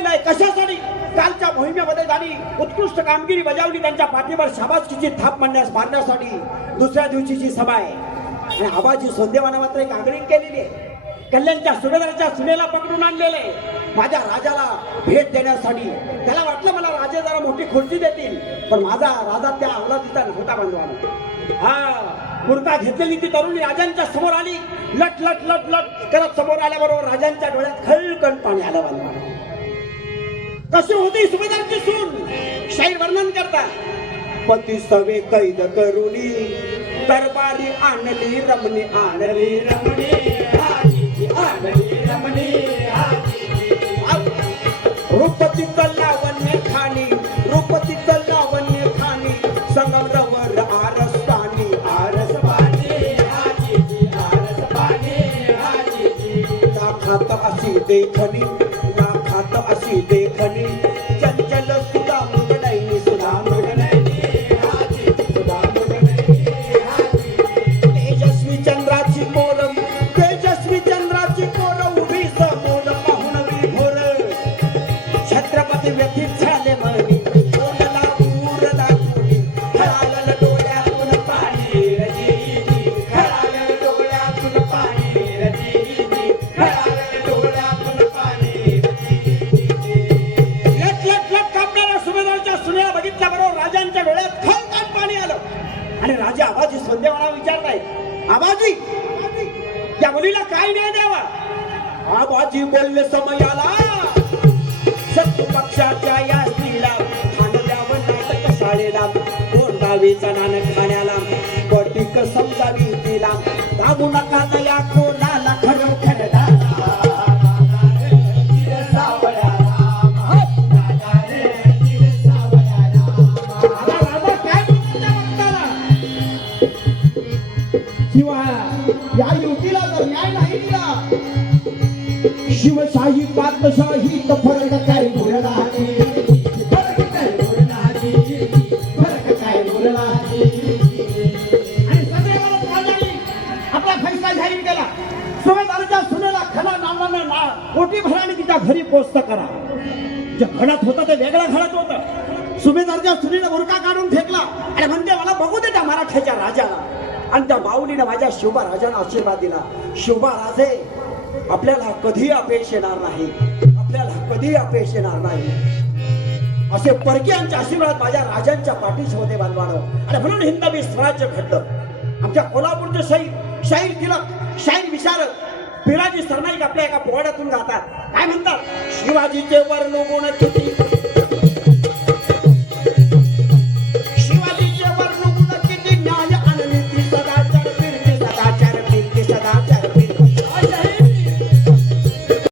लोकांना आहे कशासाठी? कालच्या मोहिमेमध्ये त्यांनी उत्कृष्ट कामगिरी बजावली त्यांच्या पाठीवर शाबासकीची थाप मांडण्यास मारण्यासाठी दुसऱ्या दिवशीची सभा आहे. आणि आबाजी सोंदेवानं मात्र एक आगळीक केलेली आहे. कल्याणच्या सुभेदाराच्या सुनेला पकडून आणलेले माझ्या राजाला भेट देण्यासाठी. त्याला वाटलं मला राजे जरा मोठी खुर्ची देतील पण माझा राजा त्या अवलादीचा नव्हता बांधवाना. हा कुर्ता घेतलेली ती तरुणी राजांच्या समोर आली. लट लट लट लट. करत समोर आल्याबरोबर राजांच्या डोळ्यात खळकण पाणी आलं बांधवाना. कसे होते सुभेदारची सून? शाहीर वर्णन करता. पती सवे कैद करुणी दरबारी आणली रमणी आणली रमणी हाजीची आणली रमणी रूपती लावण्य खाणी रूपती लावण्य खाणी संगमरवर आरसपाणी आरसपाणी आरसपाणी लाखात अशी देखणी लाखात अशी देख आणि राजा आबाजी संध्यावाळा विचारताय आबाजी त्या मुलीला काय न्याय द्यावा? आबाजी बोलले समयाला. शत्रू पक्षाच्या या स्त्रीला खाण द्यावं नाटक शाळेला कोण गावीचा नानक खाण्याला. पटिक समजावी तिला. दाबू नका पातशाही तर फरक काय बोलला फरक काय बोलला फरक काय बोलला आणि सदैवाला राजाने आपला फैसला जाहीर केला. सुभेदाराच्या सुनेला नावानं कोटी भराने तिच्या घरी पोचता करा. जे घडात होतं ते वेगळं घडत होतं. सुभेदारच्या सुनेनं बुरका काढून फेकला. आणि म्हणते मला बघू दे त्या मराठ्याच्या राजाला. आणि त्या माऊलीनं माझ्या शिवबा राजाला आशीर्वाद दिला. शिवबा राजे आपल्याला कधी अपयश येणार नाही. आपल्याला कधी अपेक्ष येणार नाही. असे परकीयांचे आशीर्वाद माझ्या राजांच्या पाठीशी होते बांधवानो आणि म्हणून हिंदवी स्वराज्य घडलं. आमच्या कोल्हापूरचे शहीद शाहीर तिलक शाहीर विशारद पिराजी सरनाईक आपल्या एका पोवाड्यातून जातात काय म्हणतात? शिवाजीचे वर्ण गुण किती